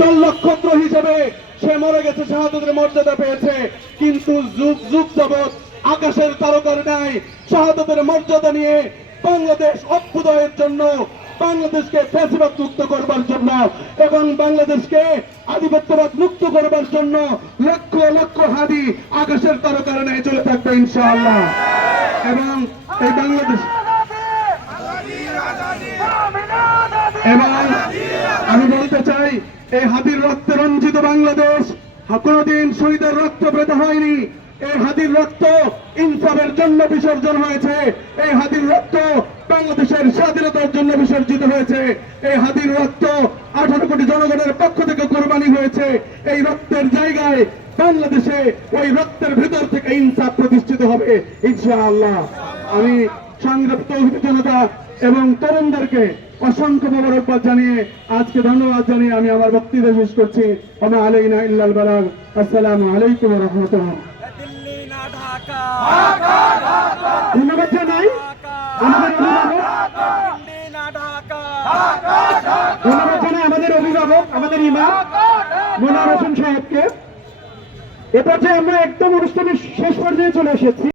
নক্ষত্র হিসেবে সে মরে গেছে, শাহাদাতের মর্যাদা পেয়েছে, কিন্তু যুগ যুগ যাবৎ আকাশের তারকার ন্যায় শাহাদাতের মর্যাদা নিয়ে বাংলাদেশ অভ্যুদয়ের জন্য, বাংলাদেশকে ফ্যাসিবাদ মুক্ত করবার জন্য এবং বাংলাদেশকে আধিপত্যবাদ মুক্ত করবার জন্য লক্ষ লক্ষ হাদি আকাশের তারকার ন্যায় চলে থাকবে ইনশাআল্লাহ। এবং এই বাংলাদেশ এবং আমি বলতে চাই, এই হাদির রক্তে রঞ্জিত বাংলাদেশ কোনদিন শহীদের রক্ত পেতে হয়নি। এই হাদির রক্ত ইনসাফের জন্য বিসর্জন হয়েছে। এই হাদির রক্ত বাংলাদেশের স্বাধীনতার জন্য বিসর্জিত হয়েছে। এই হাদির রক্ত 18 কোটি জনগণের পক্ষ থেকে কোরবানি হয়েছে। এই রক্তের জায়গায় বাংলাদেশে ওই রক্তের ভিতর থেকে ইনসাফ প্রতিষ্ঠিত হবে ইনশাআল্লাহ। আমি সংগ্রামী তৌহিদি জনতা এবং তরুণদেরকে অসংখ্য মোবারকবাদ জানিয়ে, আজকে ধন্যবাদ জানিয়ে আমি আমার বক্তৃতা শেষ করছি। ওমা আলাইনা ইল্লাল বালাগ। আসসালামু আলাইকুম ওয়া রাহমাতুল্লাহ। ধন্যবাদ জানাই আমাদের অভিভাবক, আমাদের ইমাম মনোয়ার হোসেন সাহেবকে। এ পর্যায়ে আমরা একদম অনুষ্ঠানের শেষ পর্যায়ে চলে এসেছি।